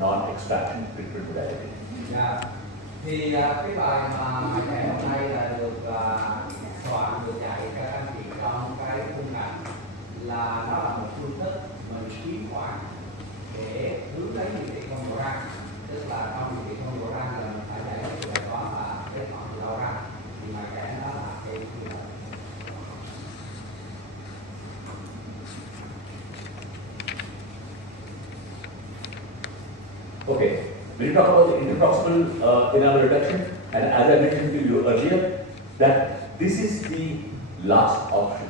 non-extraction treatment modality. Dạ. Thì cái bài mà ngày hôm nay là được soạn được dạy các anh chị trong cái khung ngành là nó là một phương thức mình kiếm khoản để hướng lấy điều trị không độ răng, tức là trong điều trị không độ răng là mình phải giải quyết bài toán là cái khoảng đầu răng, thì mà cái đó là cái Okay, when you talk about the interproximal enamel reduction, and as I mentioned to you earlier, that this is the last option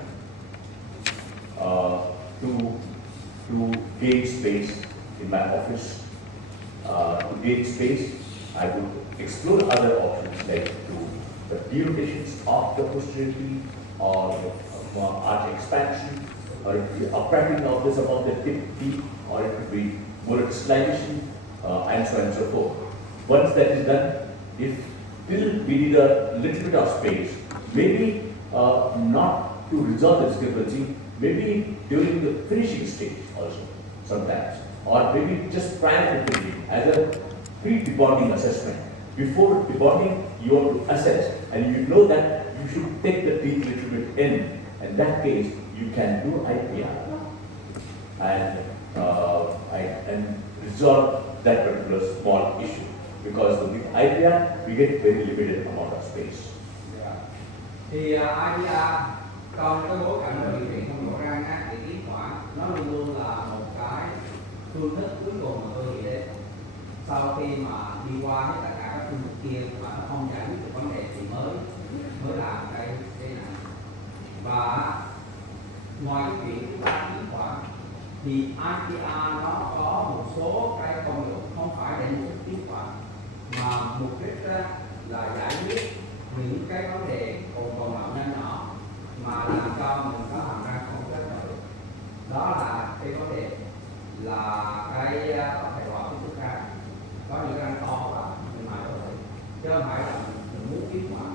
to gain space in my office. To gain space, I would explore other options like the derotations of the posterior teeth, or arch expansion, or uprating of this above the tip teeth, or it could be more digitalization, and so on and so forth. Once that is done, if still we need a little bit of space, maybe not to resolve the discrepancy, maybe during the finishing stage also sometimes, or maybe just prior to finishing as a pre-debonding assessment. Before debonding, you have to assess, and you know that you should take the teeth a little bit in. In that case, you can do IPR and resolve that particular small issue, because with IPR we get very limited amount of space. Thì IPR trong cái bối cảnh điều trị không độ răng thì tiếp quản nó luôn luôn là một cái phương thức cuối cùng mà tôi nghĩ đến. Sau khi mà đi qua hết tất cả các phương thức kia mà nó không giải quyết được vấn đề thì mới làm cái này. Và ngoài cái chuyện chúng ta tiếp quản thì IPR nó có một số cái công dụng không phải để mục đích tiếp quản, mà mục đích là giải quyết những cái vấn đề còn lại nhỏ nhỏ mà làm cho mình có hàm răng không kết nối. Đó là cái vấn đề là cái có thể gọi tiếp xúc răng, có những răng to quá mình mài có thể, chứ không phải là mình muốn tiếp quản,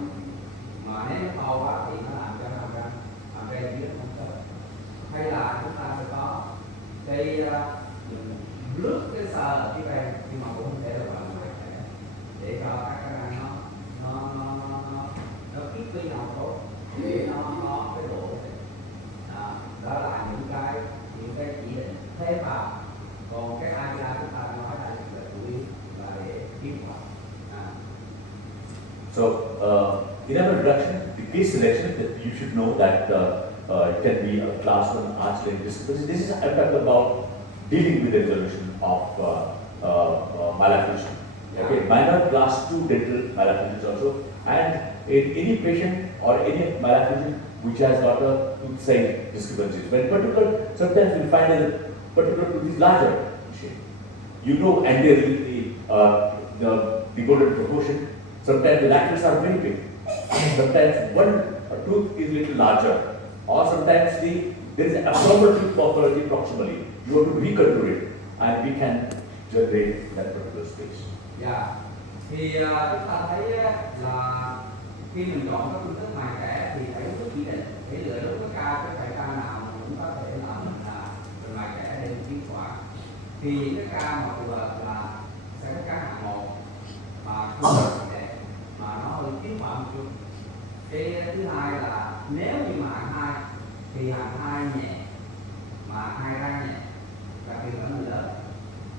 mà nếu nó to quá thì nó làm cho hàm răng dưới không tốt. Hay là chúng ta sẽ có cái mình lướt cái sờ ở phía bên, nhưng mà cũng không thể là bằng ngoài để cho các cái răng nó kết với nhau tốt, để nó có cái độ đó là những cái chỉ định thêm vào. Còn cái IPR chúng ta nói là chủ yếu là để kiếm khoản. So enamel reduction, the case selection that you should know that it can be a class 1 arch length discrepancy. This is I'm talking about dealing with the resolution of malocclusion. Okay, minor class 2 dental malocclusions also, and in any patient or any malocclusion which has got a tooth size discrepancies. When particular, sometimes we find that particular tooth is larger in shape. You know, anteriorly the golden proportion. Sometimes the laterals are very big. Sometimes one tooth is a little larger, or sometimes there is an abnormal tooth morphology proximally. You have to recontour it, and we can generate that particular space. Dạ. Thì chúng ta thấy là khi mình chọn các phương thức mài kẽ thì phải đúng chỉ định để lựa đúng cái cao cái phải ca nào mình cũng có thể là mình mài kẽ để mình kiếm quả. Thì những cái ca mà phù hợp là sẽ có ca hạng 1 mà không phải để mà nó hơi kiếm quả một chút. Cái thứ hai là nếu như mà hạng 2 thì hạng 2 nhẹ mà hạng 2 răng nhẹ, đặc biệt là người lớn.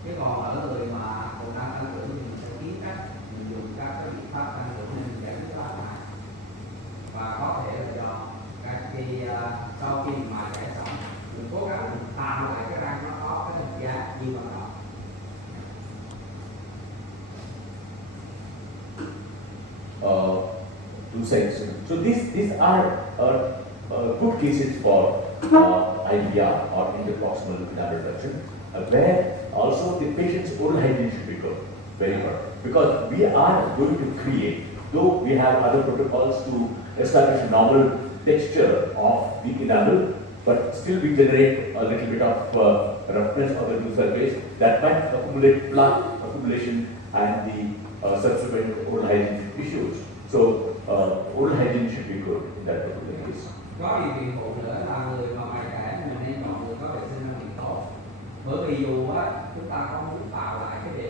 Chứ còn ở người mà còn đang tăng trưởng thì mình sẽ kiếm cách mình dùng các cái biện pháp tăng trưởng để mình giải quyết lại, và có thể là do các khi sau khi mình mài kẽ xong mình cố gắng mình tạo lại cái răng nó có cái hình dáng như ban đầu. Two sides. So these are good cases for IPR or interproximal enamel reduction, where also the patient's oral hygiene should be good, very good, because we are going to create, though we have other protocols to establish a normal texture of the enamel, but still we generate a little bit of roughness of the tooth surface that might accumulate plaque accumulation and the subsequent oral hygiene issues. So oral hygiene should be good in that particular case. Có điều kiện phụ nữa là người mà mài kẽ mình nên chọn người có vệ sinh răng miệng tốt, bởi vì dù chúng ta không muốn tạo lại cái bề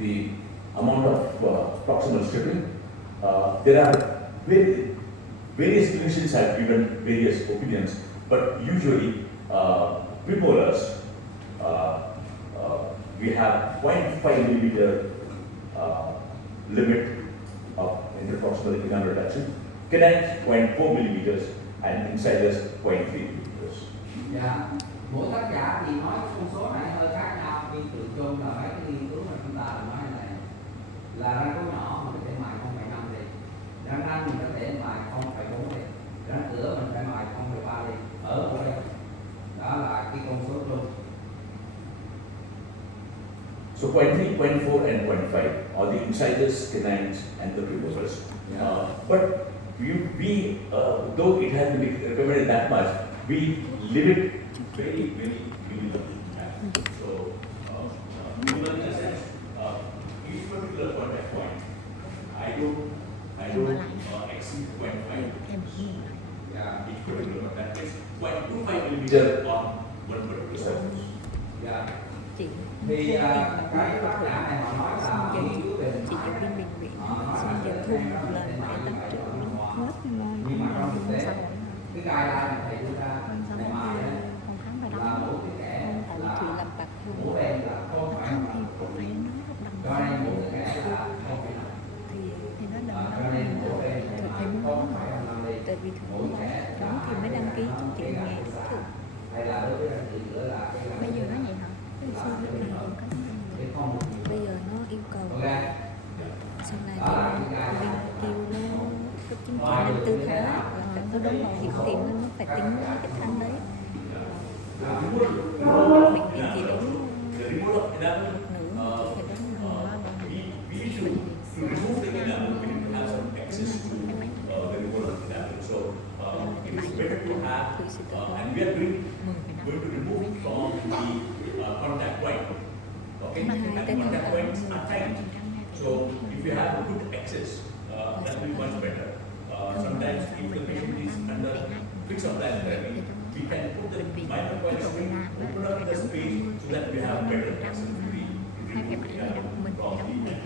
the amount of proximal stripping. There are various clinicians have given various opinions, but usually premolars we have 0.5 millimeter limit of interproximal enamel reduction, canines 0.4 millimeters, and incisors 0.3 millimeters. Dạ, mỗi tất cả thì nói con số này hơi khác nhau, nhưng tự chung là mấy cái nghiên cứu mà chúng ta nói này là răng số nhỏ mình có thể mài 0,5 đi, răng mình có thể mài 0,4 đi, răng cửa mình phải mài 0,3 đi, ở đây đó là cái con số chung. So 0.3, 0.4, and 0.5 are the incisors, canines, and the premolars. But though it hasn't been recommended that much, we leave it very minimal. So, minimal in the sense, each particular contact point, I don't exceed 0.5. Dạ. Each particular contact is 0.25 millimeter on one particular surface. Dạ. Thì cái bác giả này họ nói là nghiên cứu về chị giáo viên bệnh viện xong giờ thu một lần để tập trưởng hết nhưng mà trong thực tế sau cái guideline mà thầy đưa ra ngày mai ấy, còn tháng và là đóng mỗi cái kẻ tại là chị lập bạc luôn mỗi em là không phải không thì cũng phải nói hợp đồng cho nên mỗi cái kẻ là không phải làm thì nó đừng cho nên mỗi em thực là thì muốn không phải làm đi tại vì thường mỗi kẻ đúng thì mới đăng ký chứng chỉ nghề thường hay là đối với anh chị nữa là cái là bây giờ nó vậy hả cái xưa lúc này còn có cái không bây giờ nó yêu cầu ok sau này thì bên kêu nó cấp chứng chỉ năm tư tháng là phải có đóng bảo hiểm tiền nên nó phải tính cái tháng đấy bệnh viện thì đúng The removal of enamel, nữa phải đóng nhiều lo bảo hiểm we to remove the enamel, we need to have some access to the removal of enamel. So it is better to have, and we are going to remove from the contact point. Okay, mà and hai tên contact points are tight. 10% So if you have a good access, that will be much better. Sometimes if the patient is under fixed implant therapy, we can put the minor point strip, open up the space so that we have better access to the hai phải bảy đồng mình đóng 10%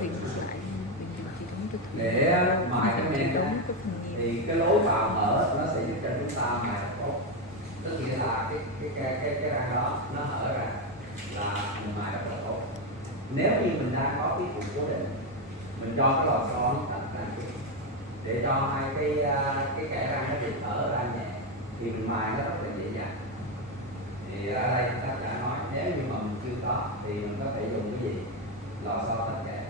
thủy ngược lại bệnh viện chỉ đóng cho thủy để mài cái men đóng đó cái phần nhiều thì cái lối vào mở nó sẽ giúp cho chúng ta mài tốt, tức nghĩa là cái răng đó nó hở ra là mình mài rất là tốt. Nếu như mình đang có cái cục cố định, mình cho cái lò xo nó tách ra để cho hai cái kẽ răng nó được thở ra nhẹ thì mình mài nó rất là dễ dàng. Thì ở đây tác giả nói nếu như mà mình chưa có thì mình có thể dùng cái gì, lò xo tách kẽ.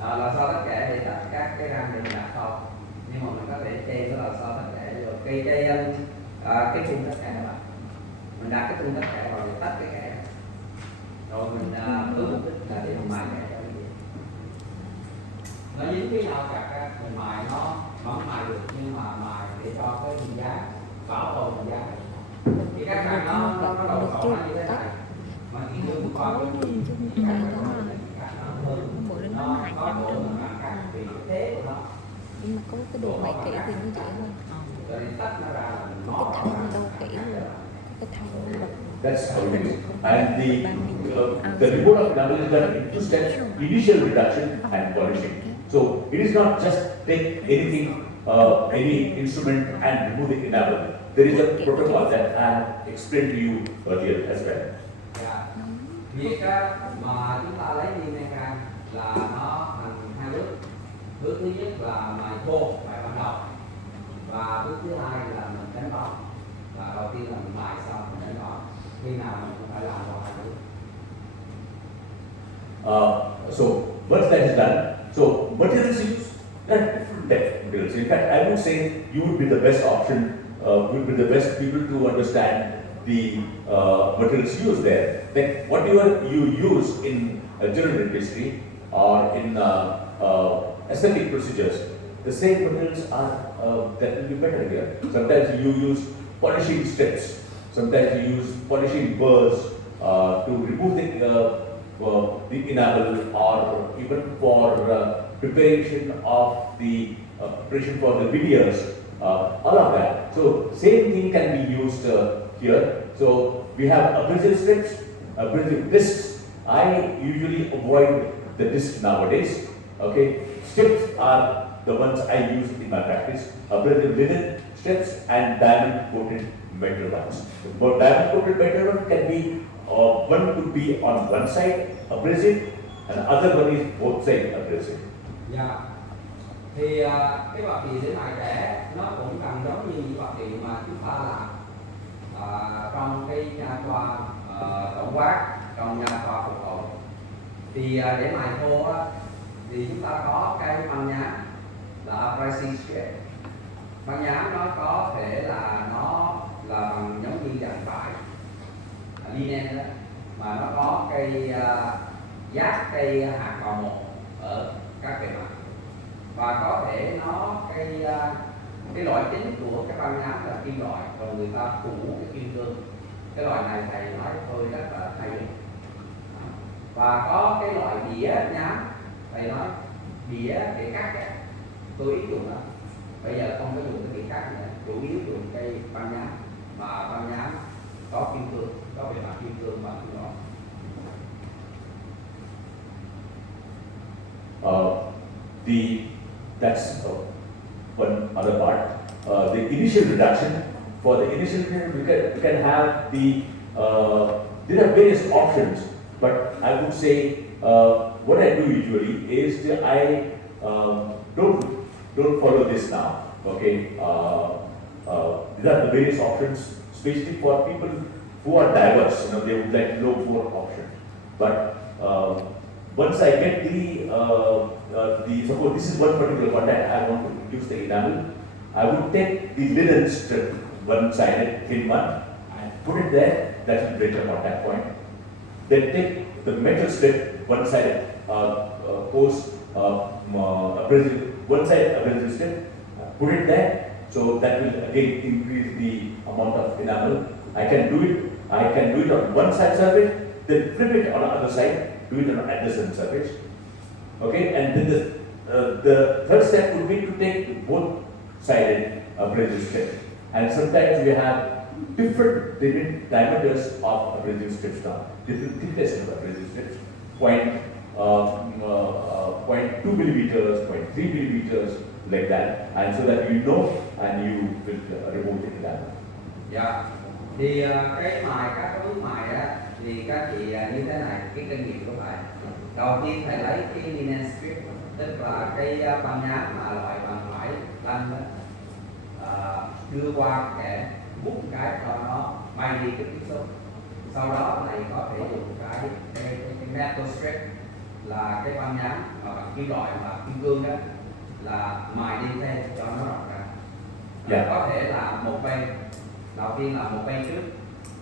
Lò xo tách kẽ để tách các cái răng để mình đặt không, nhưng mà mình có thể chê cái lò xo tách kẽ rồi cây cái khung tách kẽ vào, mình đặt cái khung tách kẽ vào để tách cái kẽ này. Rồi mình với mục đích là để mình mài kẽ cho cái gì nó dính với nhau chặt á, mình mài nó vẫn mài được nhưng mà mài để cho cái hình dáng bảo tồn hình dáng thì các răng nó đầu sọ nó như thế này mà khi đưa qua cái chứ không phải đó là bộ lên nó hại có năm độ trăm mà cắt vì cái thế của nó nhưng mà có cái đồ mày kỹ thì nó dễ hơn rồi thì tách nó ra là mình có mò cái thanh đâu kỹ luôn có cái thanh bật That's how it is. And the removal of enamel is done in two steps: initial reduction and polishing. So it is not just take anything, any instrument and remove the enamel. There is a protocol that I have explained to you earlier as well. dạ. Việc á, mà chúng ta lấy niêm men răng là nó thành hai bước. Bước thứ nhất là mài thô, mài ban đầu, và bước thứ hai là mình đánh bóng. Và đầu tiên là mình mài xong mình đánh bóng. Khi nào mình cũng phải làm vào hai bước. So once that is done, so materials used, there are different types of materials. In fact, I would say you would be the best option, would be the best people to understand the materials used there. Then whatever you use in general dentistry or in aesthetic procedures, the same materials are that will be better here. Sometimes you use polishing strips, sometimes you use polishing burrs to remove the enamel, or even for preparation of the preparation for the veneers, all of that. So same thing can be used here. So we have abrasive strips, abrasive discs, I usually avoid the disc nowadays. Okay, strips are the ones I use in my practice. Abrasive linen strips and diamond coated metal ones. But diamond coated metal one can be one could be on one side abrasive and the other one is both sides abrasive. Dạ. Thì cái vật liệu để mài rẻ nó cũng gần giống như những vật liệu mà chúng ta làm trong cái nha khoa tổng quát, trong nha khoa phục hồi. Thì để mài thô á, thì chúng ta có cái băng nhám là abrasive strip. Băng nhám nó có thể là nó là bằng giống như dạng vải linen đó, mà nó có cây giác cây hạt bào một ở các bề mặt, và có thể nó cái loại chính của cái băng nhám là kim loại, rồi người ta phủ cái kim cương. Cái loại này thầy nói thôi rất là hay. Và có cái loại đĩa nhám, thầy nói đĩa để cắt á, tôi ít dùng đó. Bây giờ không có dùng cái đĩa cắt nữa, chủ yếu dùng cây băng nhám, mà băng nhám có kim cương, có bề mặt kim cương và kim loại. That's one other part. The initial reduction, for the initial reduction we can have the, there are various options, but I would say what I do usually is that I don't follow this now, okay. There are the various options, especially for people who are diverse, they would like to know more options. But once I get suppose this is one particular one that I want to reduce the enamel, I would take the linen strip, one-sided thin one, and put it there, that will break the contact point. Then take the metal strip, one-sided abrasive, one-sided abrasive strip, put it there, so that will again increase the amount of enamel. I can do it on one side surface, then flip it on the other side, do it on an adjacent surface. Okay, and then the third step would be to take both sided abrasive strips. And sometimes we have different diameters of abrasive strips now, different thickness of abrasive strips, 0.2 millimeters, 0.3 millimeters, like that, and so that you know and you will remove the enamel. Dạ. Thì cái mài các bước mài á, thì các chị như thế này, cái kinh nghiệm của thầy. Đầu tiên thầy lấy cái linen strip, tức là cái băng nhám mà loại bằng vải lanh đó, đưa qua kẻ bút cái cho nó bay đi cái tiếp xúc. Sau đó thầy có thể dùng cái metal strip là cái băng nhám mà bằng kim loại và kim cương đó, là mài đi thêm cho nó rộng ra. Yeah. Có thể là một bên, đầu tiên là một bên trước,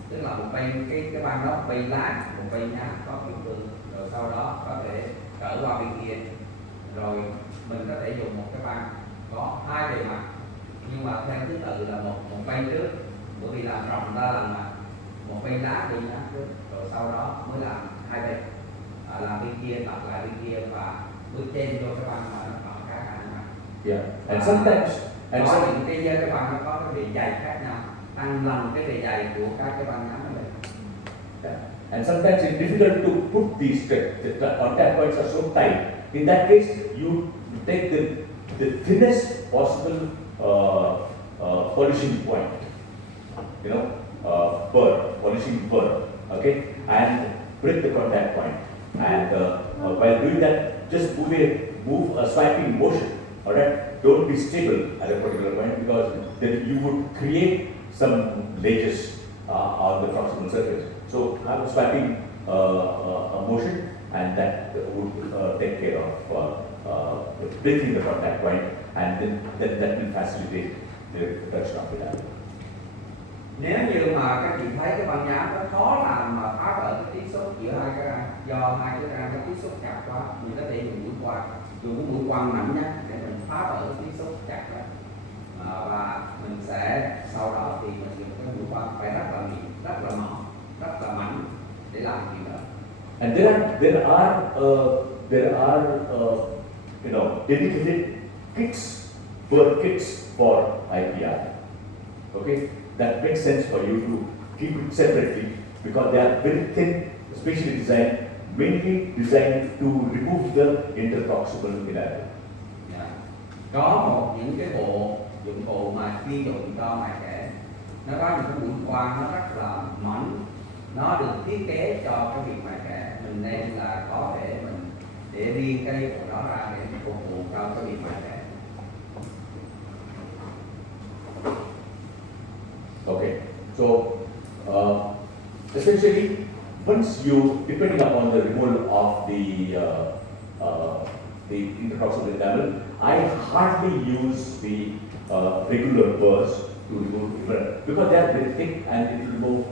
tức là một bên cái băng đó bên lá, một bên nhám có kim cương, rồi sau đó có thể trở qua bên kia, rồi mình có thể dùng một cái băng có hai bề mặt, nhưng mà theo thứ tự là một bên trước, bởi vì làm rộng ra lần mà một bên lá bên nhám trước, rồi sau đó mới làm hai bên, làm bên kia lặp lại bên kia và bước trên vô cái băng mà nó có các hai mặt. Yeah, and sometimes có những cái băng nó có cái bề dày khác nhau, tăng lần cái bề dày của các cái băng nhám đó. Yeah. And sometimes it's difficult to put these strips. The contact points are so tight. In that case, you take the thinnest possible polishing point, polishing burr, okay, and break the contact point. And while doing that, just move a swiping motion. All right, don't be stable at a particular point, because then you would create some ledges on the proximal surface. So have a swiping motion, and that would take care of breaking the contact point, and then that will facilitate the reduction of the damage. Nếu như mà các chị thấy cái băng nhám nó khó làm mà phá vỡ cái tiếp xúc giữa hai cái răng, do hai cái răng nó tiếp xúc chặt quá, mình có thể dùng mũi quăng, dùng cái mũi quăng nặng nhất để mình phá vỡ cái tiếp xúc chặt đó. Và mình sẽ sau đó thì mình dùng cái mũi quăng phải rất là mịn, rất là mỏng, rất là mạnh để làm chuyện đó. And there are dedicated kits, burr kits for IPR. Okay, that makes sense for you to keep it separately, because they are very thin, specially designed mainly designed to remove the interproximal enamel. Dạ. Có những cái bộ dụng cụ mà chuyên dụng cho mài kẻ, nó có những cái mũi khoan nó rất là mỏng, nó được thiết kế cho cái việc mài kẻ. Mình nên là có thể mình để riêng cái bộ đó ra để phục vụ cho cái việc mài kẻ. Okay, so essentially, once you, depending upon the removal of the interproximal enamel, I hardly use the regular burrs to remove it because they are very thick and it will remove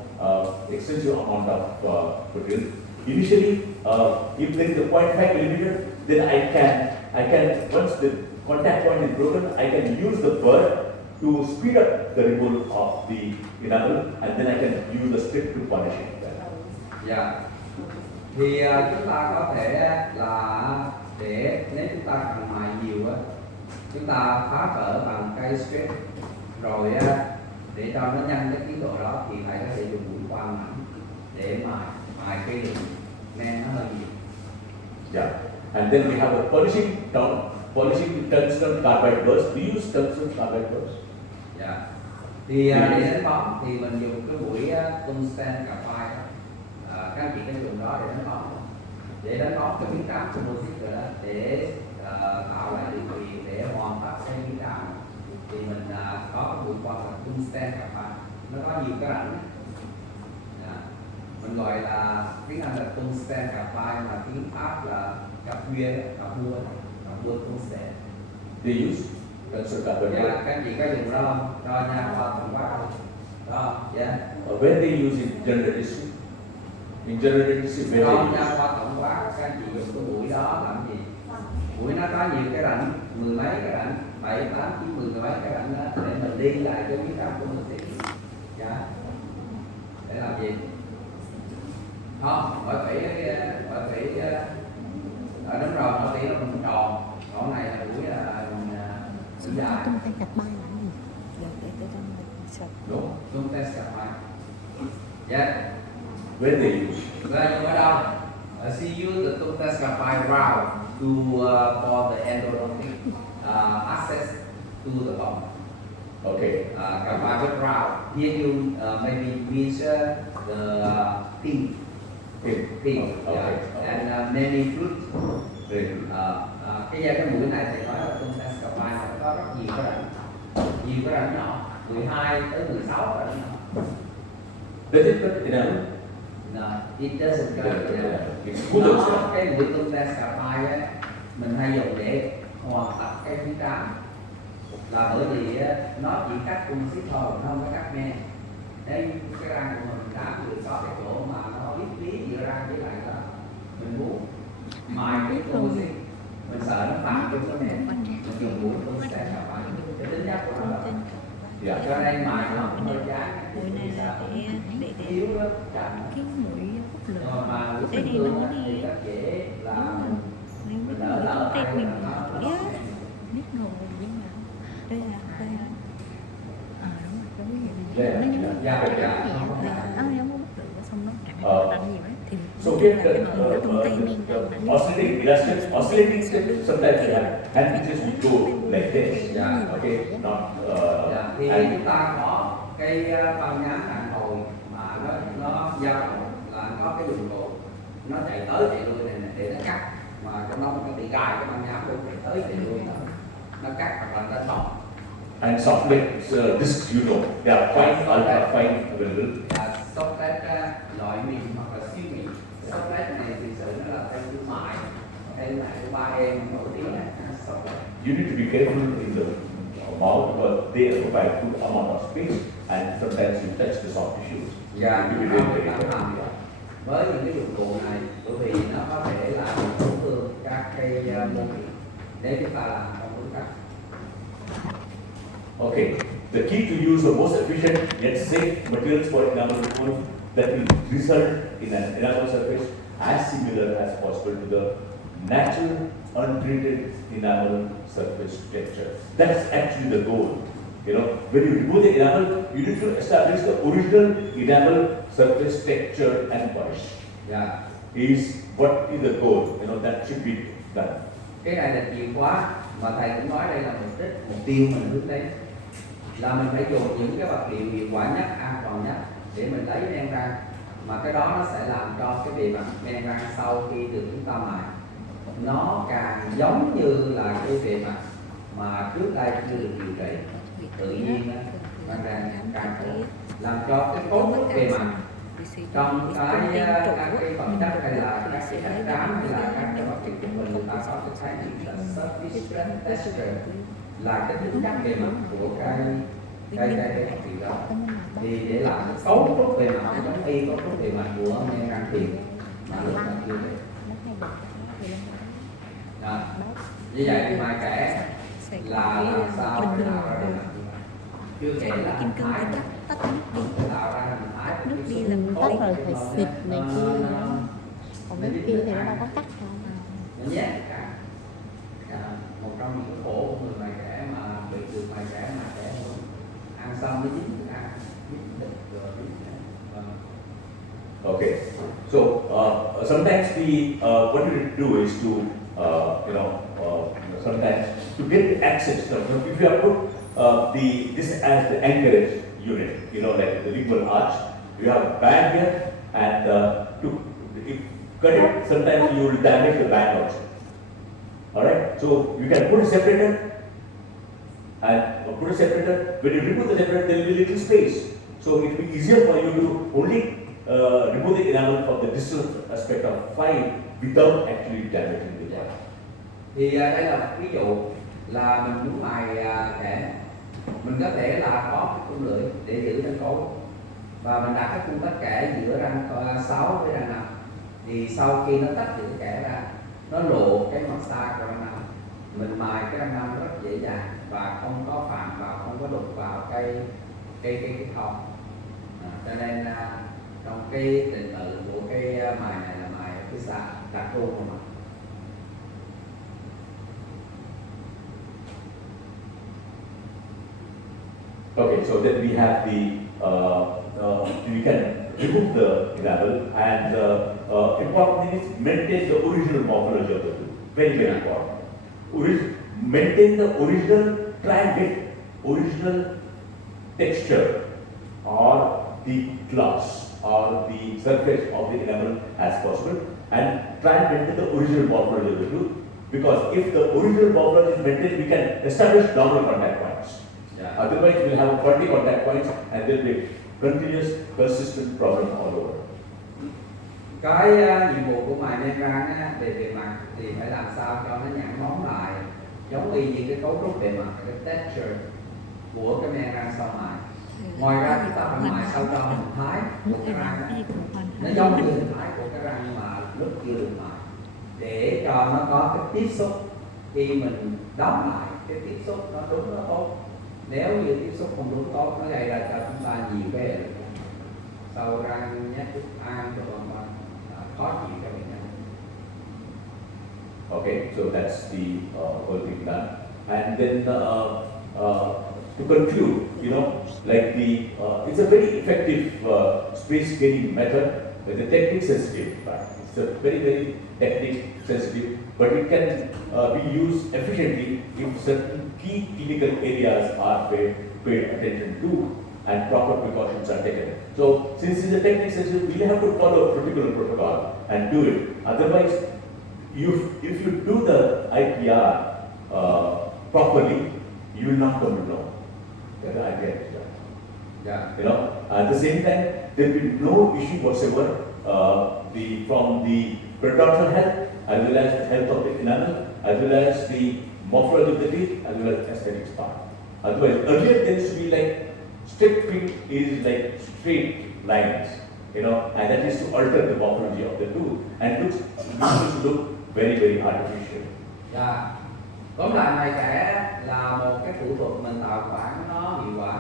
extensive amount of material. Initially, if there is a 0.5 millimeter, then I can once the contact point is broken, I can use the burr to speed up the removal of the enamel, and then I can use the strip to punish it. Dạ. Thì chúng ta có thể là để nếu chúng ta cần mài nhiều á, chúng ta phá vỡ bằng cây strip rồi để cho nó nhanh cái tiến độ đó thì thầy có thể dùng mũi khoan mảnh để mài cái lượng men nó hơi nhiều. Yeah, and then we have a polishing tungsten carbide burrs. Do you use tungsten carbide burrs? Dạ. Thì để đánh bóng thì mình dùng cái mũi tungsten carbide đó. Các anh chị có dùng đó để đánh bóng cái miếng trắng của composite rồi đó để tạo lại điều kiện để hoàn tất cái miếng trắng thì mình có cái mũi khoan là tungsten carbide, nó có nhiều cái rãnh. Mình gọi là tiếng Anh là tungsten carbide, mà tiếng Pháp là carbua tungsten. They use tungsten carbide. Dạ, các anh chị có dùng đó không? Cho nha khoa tổng quát không? Đó, dạ. When they use in general dentistry, when Cho they nha use. khoa tổng quát, các anh chị dùng cái mũi đó làm gì? Mũi nó có nhiều cái rãnh, mười mấy cái rãnh, 7, 8, 9, 10 mười mấy cái rãnh đó để mình đi lại cái miếng trắng của mình xịn. Dạ. Để làm gì? Không, bởi vì đúng rồi, nó tí nó cũng tròn, còn này là mũi là mũi dài. Tung tay cạch bay là cái gì? Để cho mình sợ. Đúng, tungsten carbide. Yeah. When they use. Là dùng ở đâu? She used the tungsten carbide round to for the endodontic access to the bone. Okay. Carbide with round. Here you maybe measure the thin. Okay. And many fruit. Very good. Cái mũi này thì nói là tungsten carbide nó có rất nhiều cái rãnh nhỏ, 12 tới 16 cái rãnh nhỏ. Does it cut enamel? No, it doesn't cut enamel. It's good also. Nó cái mũi tungsten carbide á, mình hay dùng để hoàn tất cái miếng trắng là bởi vì nó chỉ cắt composite thôi, nó không có cắt men. Đây cái răng của mình đã được có cái chỗ mà nó lý giữa răng với lại đó mình muốn mài cái composite, mình sợ nó phản trong cái nền, mình dùng mũi tungsten carbide để tính chất của nó. Yeah. Cho nên mài nó không hơi chán, Mũi này là để yếu đó, chậm. cái mũi hút lửa Mà mũi để xương đi cương nó á, đi. thì rất dễ là Nếu mình mà đỡ mũi lại tép mình nó mũi á, biết rồi nhưng mà đây là đúng rồi, Đây nó giống dạ, nó dạ. giống hút lửa xong nó cạn Ờ. đánh nhiều ấy thì So here là cái ngọn lửa tung tay men the oscillating step, sometimes you have hand just go like this. Yeah. Okay, not Dạ, thì and chúng ta có cái băng nhám đàn hồi mà nó dao động là có cái dụng cụ nó chạy tới chạy lui này để nó cắt, mà trong đó nó bị gài cái băng nhám luôn, chạy tới chạy lui nó cắt hoặc là nó thọc. and soft plate discs, you know, they are fine, ultra fine available. Soft plate loại mịn hoặc là siêu mịn. Soft plate này thì sự nó là theo thương mại của ba em nổi tiếng này. Soft plate. You need to be careful in the mouth because they provide good amount of space and sometimes you touch the soft tissues. Dạ, You chúng need ta to be phải very cẩn thận careful. với những cái dụng cụ này bởi vì nó có thể làm tổn thương các cái mô thịt nếu chúng ta làm không đúng cách. Okay, the key to use the most efficient yet safe materials for enamel removal that will result in an enamel surface as similar as possible to the natural untreated enamel surface texture. That's actually the goal. You know, when you remove the enamel, you need to establish the original enamel surface texture and polish. Dạ. Is what is the goal, that should be done. Cái này là chìa khóa mà thầy cũng nói đây là mục tiêu mình hướng đến, là mình phải dùng những cái vật liệu hiệu quả nhất, an toàn nhất để mình lấy men răng, mà cái đó nó sẽ làm cho cái bề mặt men răng sau khi được chúng ta mài nó càng giống như là cái bề mặt mà trước đây chưa được điều trị tự nhiên á, răng càng tốt, làm cho cái cấu trúc bề mặt trong cái phẩm chất hay là các cái chất xám hay là các cái vật liệu của mình, người ta có cái khái niệm là surface stress texture, là cái tính chất bề mặt của cái vật liệu đó. Thì để làm cái cấu trúc bề mặt giống y cấu trúc bề mặt của men răng tiền mà lúc là chưa được. Như vậy thì mài kẽ là làm sao để tạo ra bề mặt chưa kể là kim cương phải tắt nước đi, tắt nước đi là mình tắt rồi phải xịt này kia, còn cái kia thì nó đâu có cắt đâu. Nó nhát cả. Một trong những cái khổ của người mài kẽ mà bị được mài kẽ ăn xong mới dính cả, dính đực rồi Okay, so sometimes what we do is to sometimes to get the access. If you have put this as the anchorage unit, like the lingual arch, you have a band here, and to cut it, sometimes you will damage the band also. All right, so you can put a separator, and when you remove the separator, there will be little space, so it will be easier for you to only remove the enamel from the distal aspect of file without actually damaging the joint. Thì đây là một ví dụ là mình muốn mài kẽ, mình có thể là có cái cung lưỡi để giữ răng cối, và mình đặt cái cung tách kẽ giữa răng 6 với răng 5. Thì sau khi nó tách giữa kẽ ra, nó lộ cái mặt xa của răng 5, mình mài cái răng 5 rất dễ dàng và không có phạm vào, không có đụng vào cái thòng. Cho nên trong cái định tự của cái mài này là mài ở phía xa, đặt luôn vào mặt. Okay, so then we have we can remove the enamel, and important thing is maintain the original morphology of the tooth. Very, very important. Maintain the original, try and get original texture or the gloss or the surface of the enamel as possible, and try and maintain the original morphology of the tooth, because if the original morphology is maintained, we can establish normal contact points. Otherwise, we'll have 40 contact points and there'll be continuous, persistent problem all over. Cái nhiệm vụ của mài men răng về bề mặt thì phải làm sao cho nó nhẵn bóng lại, giống y như cái cấu trúc bề mặt, cái texture của cái men răng sau mài. Ngoài ra chúng ta phải mài sao cho hình thái của cái răng nó giống như hình thái của cái răng mà lúc chưa được mài, để cho nó có cái tiếp xúc khi mình đóng lại, cái tiếp xúc nó đúng nó tốt. Nếu như tiếp xúc không đúng tốt, nó gây ra cho chúng ta nhiều cái hệ lụy sau răng, nhát thức ăn cho vân vân, khó chịu cho bệnh nhân. Okay, so that's the whole thing done. And then to conclude, like it's a very effective space gaining method with a technique sensitive. Right? It's a very, very technique sensitive, but it can be used efficiently if certain key clinical areas are paid attention to and proper precautions are taken. So, since it's a technique sensitive, we have to follow a particular protocol and do it. Otherwise, if you do the IPR properly, you will not come to know that the IPR is done. Yeah. At the same time, there will be no issue whatsoever from the periodontal health, as well as the health of the enamel, as well as the morphology of the teeth, as well as aesthetics part. Otherwise, earlier there used to be like stripping is like straight lines, and that is to alter the morphology of the tooth, and used to look very, very artificial. Yeah. Tóm lại mài kẽ là một cái thủ thuật mình tạo khoản nó hiệu quả.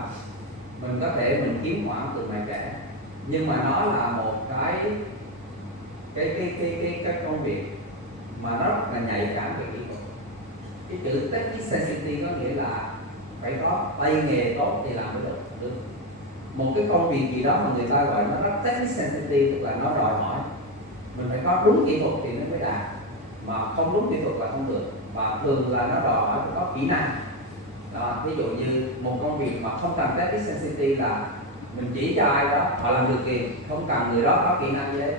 Mình có thể mình kiếm khoản từ mài kẽ, nhưng mà nó là một cái công việc mà nó rất là nhạy cảm về kỹ thuật. Cái chữ technique sensitive có nghĩa là phải có tay nghề tốt thì làm mới được. Một cái công việc gì đó mà người ta gọi nó rất technique sensitive, tức là nó đòi hỏi mình phải có đúng kỹ thuật thì nó mới đạt, mà không đúng kỹ thuật là không được, và thường là nó đòi hỏi phải có kỹ năng. Đó, ví dụ như một công việc mà không cần technical sensitivity là mình chỉ cho ai đó họ làm được kìa, không cần người đó có kỹ năng gì hết.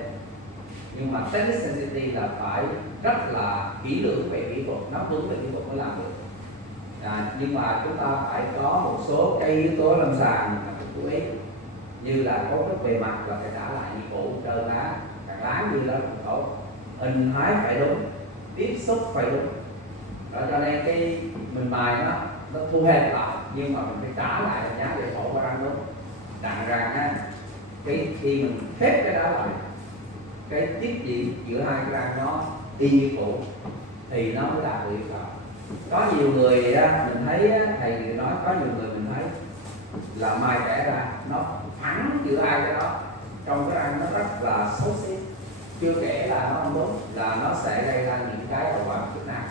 Nhưng mà technical sensitivity là phải rất là kỹ lưỡng về kỹ thuật, nắm vững về kỹ thuật mới làm được. Nhưng mà chúng ta phải có một số cái yếu tố lâm sàng phải chú ý, như là cấu trúc bề mặt là phải trả lại như cũ, trơn á, càng láng như đó cũng tốt, hình thái phải đúng, tiếp xúc phải đúng. Đó, cho nên cái mình mài nó thu hẹp lại, nhưng mà mình phải trả lại giá để khổ và răng đúng. Đặng rằng á, cái khi mình khép cái đó lại, cái tiếp diễn giữa hai cái răng nó y như cũ thì nó mới đạt được yêu cầu. Có nhiều người mình thấy thầy nói có nhiều người mình thấy là mài kẽ ra nó thẳng giữa hai cái đó, trong cái răng nó rất là xấu xí, chưa kể là nó không đúng, là nó sẽ gây ra những cái hậu quả chức năng.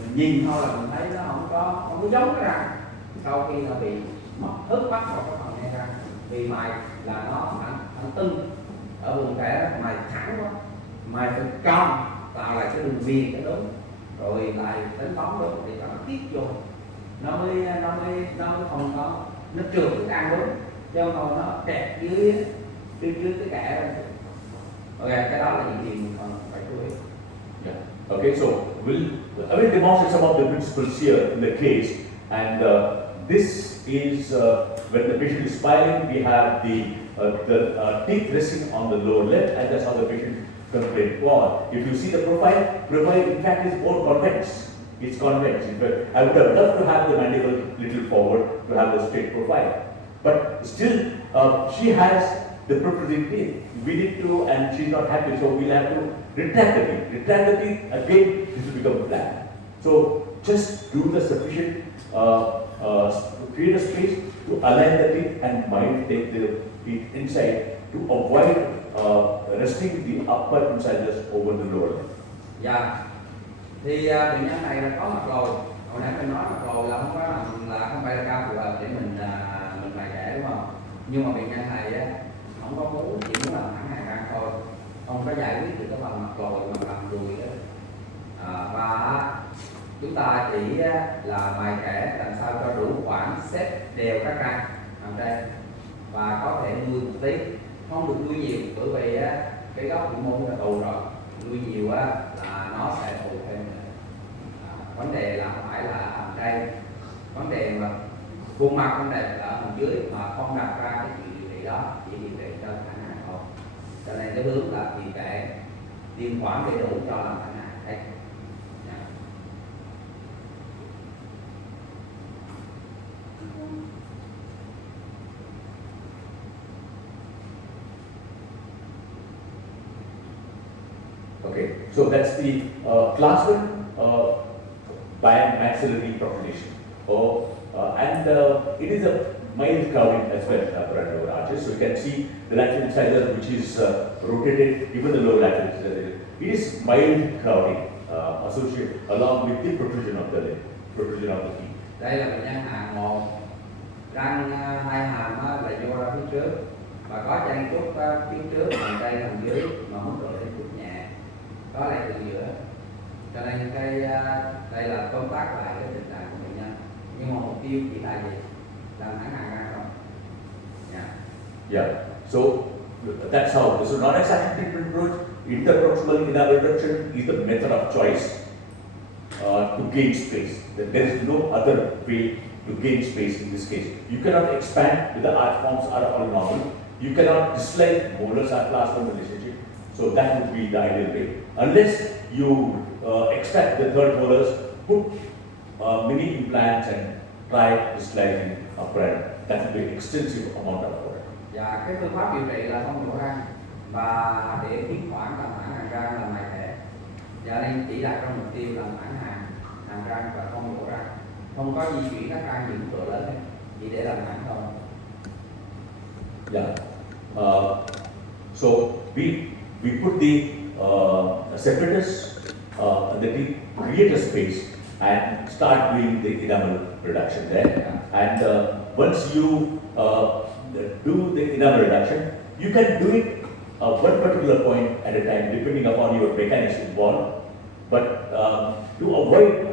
Mình nhìn thôi là mình thấy nó không có giống cái răng, sau khi nó bị hất mất vào cái phần ngay răng, vì mài là nó thẳng tưng ở vùng kẽ, mài thẳng quá, mài phải cong tạo lại cái đường viền cái đúng, rồi lại đánh bóng đúng để cho nó tiết vô, nó mới không có nó trượt cái răng đúng, chứ không nó kẹt dưới cái kẽ ra. Ok, cái đó là những gì mình còn phải chú ý. Yeah. Okay, so I will demonstrate some of the principles here in the case, and this is when the patient is smiling, we have the teeth resting on the lower lip, and that's how the patient complains. Wow. If you see the profile in fact is more convex. It's convex. In fact, I would have loved to have the mandible little forward to have the straight profile, but still she has the protruding teeth. We need to, and she's not happy, so we'll have to retract the teeth. Retract the teeth, again, this will become flat. So just do the sufficient, create a space to align the teeth and mild take the teeth inside to avoid resting the upper incisors over the lower lip. Dạ, thì bệnh nhân này là có mặt lồi. Hồi nãy mình nói mặt lồi là không phải là cao phù hợp để mình mài kẽ, đúng không? Nhưng mà bệnh nhân này á, không có muốn, chỉ muốn làm thẳng hàng răng thôi, không có giải quyết được cái bằng mặt lồi mà làm đùi đó. Và chúng ta chỉ là mài kẽ làm sao cho đủ khoảng xếp đều các răng hàm trên, và có thể nuôi một tí, không được nuôi nhiều, bởi vì cái gốc của môn là tù rồi, nuôi nhiều là nó sẽ tù thêm. Vấn đề là không phải là hàm trên, vấn đề mà khuôn mặt không đẹp ở hàm dưới mà không đặt ra cái chuyện điều trị đó, chỉ điều trị cho khả năng thôi. Cho nên cái hướng là tiền kệ tiêm khoản đầy đủ cho làm khả năng hết. Okay, so that's the class 1 bimaxillary propagation. And it is a mild crowding as well, upper and lower arches. So you can see the lateral incisor which is rotated, even the lower lateral incisor. It is mild crowding associated along with the protrusion of the lip, protrusion of the teeth. Đây là bệnh nhân hàm 1, răng hai hàm là vô ra phía trước, và có trang chút phía trước, hàm trên hàm dưới, mà mức độ lên chút nhẹ, có lại từ giữa. Cho nên đây là tóm tắt lại cái tình trạng của bệnh nhân. Nhưng mà mục tiêu chỉ là gì? Làm thẳng hàng răng không? Yeah. So that's how. So non-excision treatment approach, interproximal enamel reduction is the method of choice to gain space. There is no other way to gain space in this case. You cannot expand with the arch forms are all normal. You cannot dislike molars are class 1 relationship. So that would be the ideal way. Unless you extract the third molars, put mini implants and try dislodging upper. That will be extensive amount of work. Và cái phương pháp điều trị là không nhổ răng, và để tiến khoản làm thẳng hàng răng là mài kẽ. Cho nên chỉ đặt trong mục tiêu làm thẳng hàng răng và không nhổ răng, không có di chuyển các răng những cửa lớn ấy, chỉ để làm thẳng thôi. Yeah. So we put the separators the teeth, create a space and start doing the enamel reduction there. And once you do the enamel reduction, you can do it one particular point at a time, depending upon your mechanics involved. But to avoid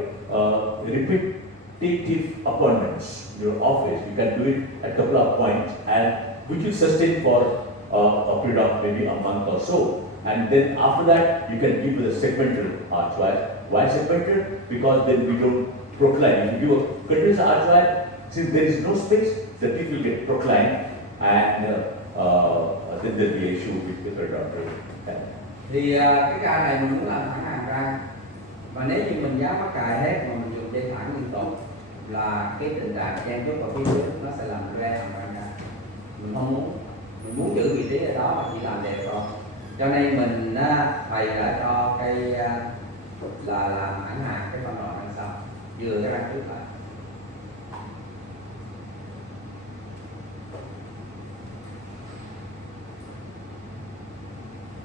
repetitive appointments in your office, you can do it at a couple of points, and which will sustain for a period of maybe a month or so. And then after that, you can give the segmental arch wire. Why segmental? Because then we don't procline. If you do a continuous arch wire, since there is no space, the teeth will get proclined, and then there will be an issue with the periodontal. Thì cái ca này mình muốn làm thẳng hàng răng, và nếu như mình dám mắc cài hết mà mình dùng dây thẳng liên tục là cái tình trạng chen chúc vào phía trước nó sẽ làm ra hàng răng ra. Mình không muốn, mình muốn giữ vị trí ở đó mà chỉ làm đẹp thôi. Cho nên mình thầy đã cho cái là làm thẳng hàng cái phân đoạn đằng sau, vừa cái răng trước lại.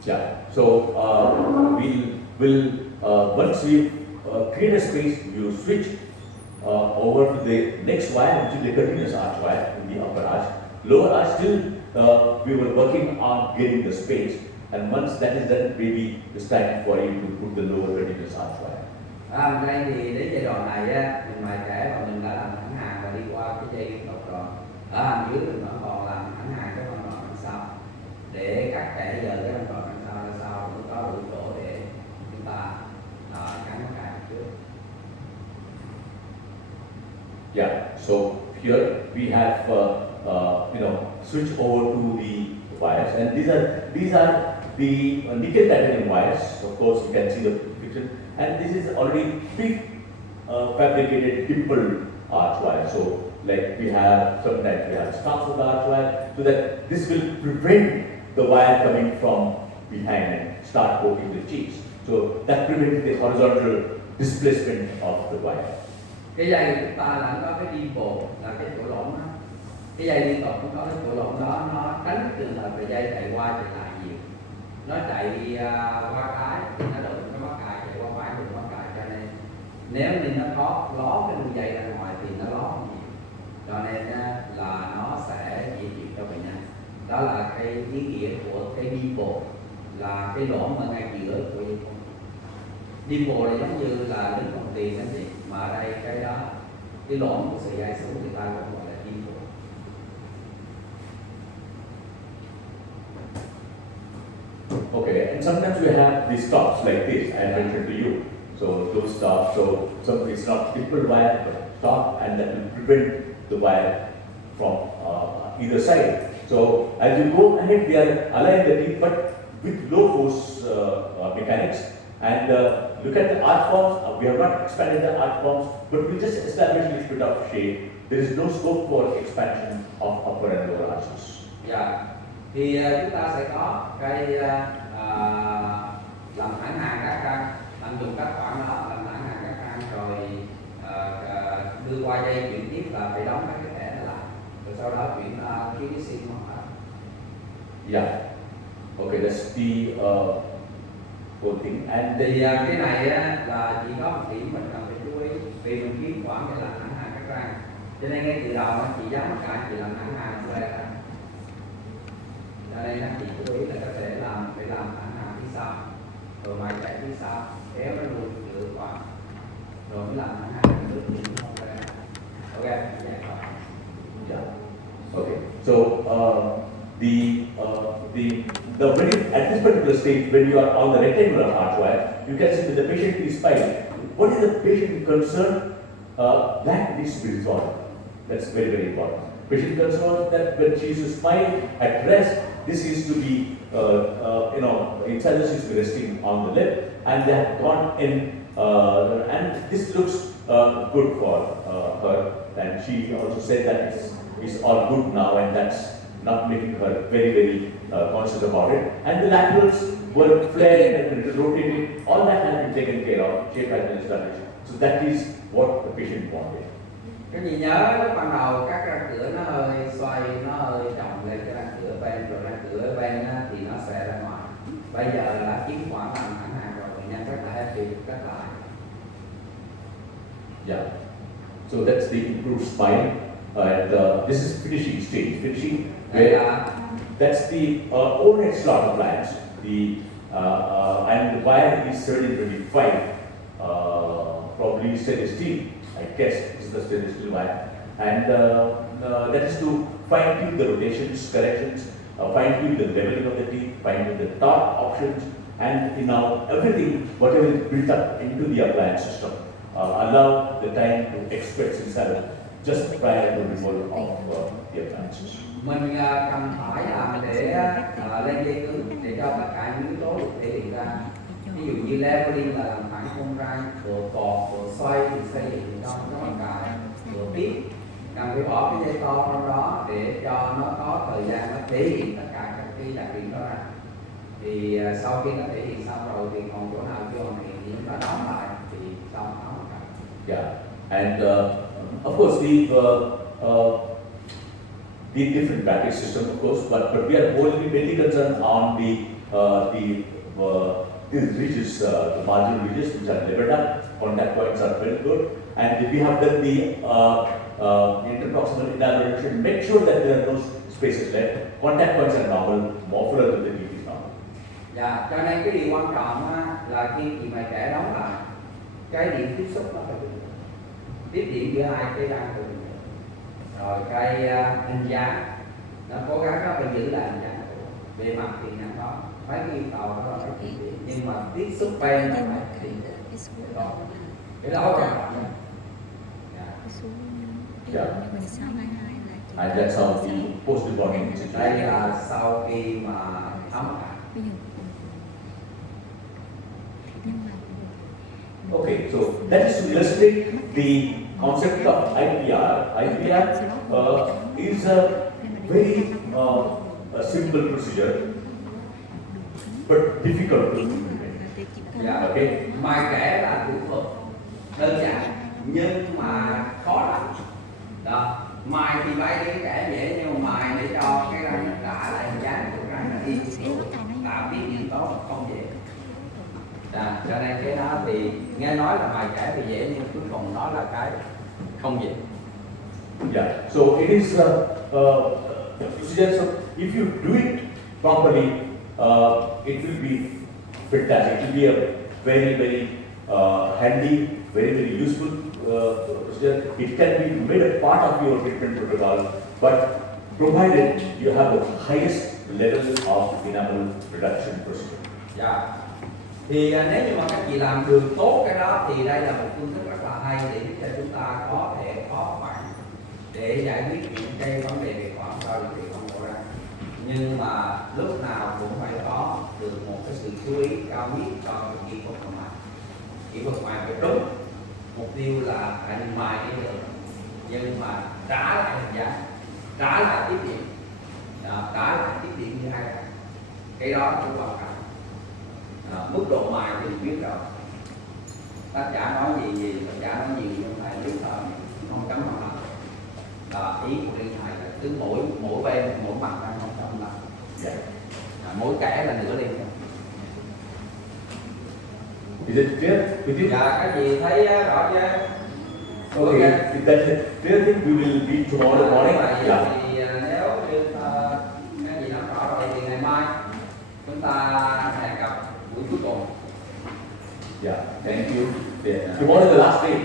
Yeah. So we'll once we create a space, you switch over to the next wire, which is the continuous arch wire in the upper arch. Lower arch still we were working on getting the space, and once that is done, maybe it's time for you to put the lower continuous arch wire. Đây thì đến giai đoạn này á, mình mài kẻ và mình đã làm thẳng hàng và đi qua cái dây liên tục rồi. Ở hàng dưới mình vẫn còn làm thẳng hàng cái phân đoạn đằng sau để cắt kẻ giờ cái phân đoạn đằng sau cũng có đủ chỗ để chúng ta cắn nó cài trước. Yeah. So here we have switch over to the wires, and these are the nickel titanium wires. Of course, you can see the picture, and this is already fabricated dimpled arch wire. So like we have sometimes we have stalks of the arch wire, so that this will prevent the wire coming from behind and start poking the cheeks. So that prevents the horizontal displacement of the wire. Cái dây của chúng ta là nó có cái dimple là cái chỗ lõm đó. Cái dây liên tục cũng có cái chỗ lõm đó, nó tránh trường hợp là dây chạy qua chạy lại nhiều. Nó chạy qua cái thì nó đụng cái mắc cài, chạy qua phải đụng mắc cài, cho nên nếu như nó có ló cái đường dây ra ngoài thì nó ló không nhiều, cho nên là nó sẽ dễ chịu cho bệnh nhân. Đó là cái ý nghĩa của cái dimple, là cái lỗ ở ngay giữa của dây con. Dimple là giống như là đứng đồng tiền anh chị, mà ở đây cái đó cái lỗ của sợi dây xuống người ta cũng gọi là dimple. Okay, and sometimes we have these stops like this I mentioned to you. So those stops, so it's not dimple wire but stop, and that will prevent the wire from either side. So as you go ahead, we are aligning the teeth, but with low force mechanics. And look at the arch forms. We have not expanded the arch forms, but we just established a little bit of shape. There is no scope for expansion of upper and lower arches. Dạ. Thì chúng ta sẽ có cái làm thẳng hàng các răng, làm dùng các khoảng đó làm thẳng hàng các răng, rồi đưa qua dây chuyển tiếp là phải đóng các cái thẻ lại, rồi sau đó chuyển cái sim hoặc là. Yeah. Okay, that's the whole thing. And Thì cái này á, là chỉ có một điểm mình cần phải chú ý, vì mình kiếm khoảng để làm thẳng hàng các răng, cho nên ngay từ đầu nó chỉ dám mắc cài chỉ làm thẳng hàng thôi ra. Cho nên anh chị chú ý là có thể phải làm thẳng hàng phía sau, rồi mài chạy phía sau, kéo nó luôn giữa khoảng, rồi mới làm thẳng hàng nước thì không ra. Ok, vậy thôi. yeah. Okay. So the very at this particular stage, when you are on the rectangular arch wire, you can see that the patient is smiling. What is the patient concern? That needs to be resolved. That's very, very important. Patient concern that when she used to smile at rest, this used to be, incisors used to be resting on the lip, and they have gone in, and this looks good for her. And she also said that it's all good now, and that's not making her very, very conscious about it. And the laterals were flared and rotated. All that has been taken care of. Shape has been established. So that is what the patient wanted. Cái gì nhớ lúc ban đầu các răng cửa nó hơi xoay, nó hơi chồng lên cái răng cửa bên, rồi răng cửa bên thì nó sẽ ra ngoài. Bây giờ là chiếm khoảng làm thẳng hàng rồi, bệnh nhân rất là happy, rất là. Yeah. So that's the improved smile, and this is finishing stage. Finishing Đây where là that's the overhead slot appliance. And the wire is 1325, probably stainless steel. I guess this is the stainless steel wire, and that is to fine tune the rotations, corrections, fine tune the leveling of the teeth, fine tune the torque options, and now everything whatever is built up into the appliance system. Allow the time to express itself just prior to removal of the appliances. Mình cần phải làm để lên dây cứng để cho tất cả những yếu tố được thể hiện ra. Ví dụ như leveling là làm thẳng khung ra, độ cột, độ xoay thì xây dựng trong cái mặt cài, độ tiếp cần phải bỏ cái dây to trong đó để cho nó có thời gian nó thể hiện tất cả các cái đặc điểm đó ra. Thì sau khi nó thể hiện xong rồi thì còn chỗ nào chưa hoàn thiện thì chúng ta đóng lại thì xong nó hoàn thành. Yeah, and of course the different bracket system, of course, but we are mainly concerned on the ridges, the margin ridges which are leveled up. Contact points are very good, and we have done the interproximal elaboration. Make sure that there are no spaces left. Contact points are normal, muffler with the teeth is normal. Dạ, cho nên cái điều quan trọng là khi chị mày trẻ đóng lại, cái điểm tiếp xúc nó phải được, tiếp điện giữa hai cái răng của mình. Rồi cái hình dáng nó cố gắng nó phải giữ lại hình dáng bề mặt thì nó có mấy cái yêu cầu đó là phải chỉ nhưng mà tiếp xúc bên nó phải thì cái đó quan trọng. Yeah. And that's how the post-debonding Đây situation. là sau khi mà thấm cả. Okay, so that is to illustrate the concept of IPR. IPR is a very a simple procedure, but difficult to implement. Dạ, Okay. mài kẻ là kỹ thuật đơn giản nhưng mà khó lắm. Đó, mài thì bay cái kẻ dễ nhưng mà mài để cho cái răng nó trả lại hình dáng của răng nó yên tạo biết gì tốt không dễ. Dạ, cho nên cái đó thì nghe nói là mài kẻ thì dễ nhưng cuối cùng nó là cái không dễ. Yeah. So it is a procedure. So if you do it properly, it will be fantastic. It will be a very handy, very useful procedure. It can be made a part of your treatment protocol, but provided you have the highest level of enamel reduction procedure. Dạ. Thì nếu như mà các chị làm được tốt cái đó thì đây là một phương thức rất là hay để giúp cho chúng ta có thể có khoản để giải quyết những cái vấn đề về khoản sau điều trị không có ra. Nhưng mà lúc nào cũng phải có được một cái sự chú ý cao nhất cho kỹ thuật mài. Kỹ thuật mài phải đúng, mục tiêu là phải mài cái được, nhưng mà trả lại hình dáng, trả lại tiếp điện, trả lại tiếp điện như hai cái. Cái đó cũng quan trọng. Mức độ mài thì biết rồi. Tác giả nói gì tác giả nói gì nhưng phải biết thôi, không cấm không lắm. Ý của Liên thầy là cứ mỗi bên mỗi mặt đang không cấm lắm. Mỗi kẻ là nửa liền. Is it clear with you? Dạ, các chị thấy rõ chưa? Okay. If that's it, clear thing, we will meet tomorrow morning. Yeah. Thì nếu như các chị nắm rõ rồi thì ngày mai chúng ta hẹn gặp buổi cuối cùng. Yeah. Thank you. Yeah. Tomorrow is the last day.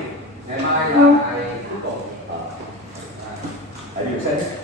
Ngày mai là ngày cuối cùng. Are you excited?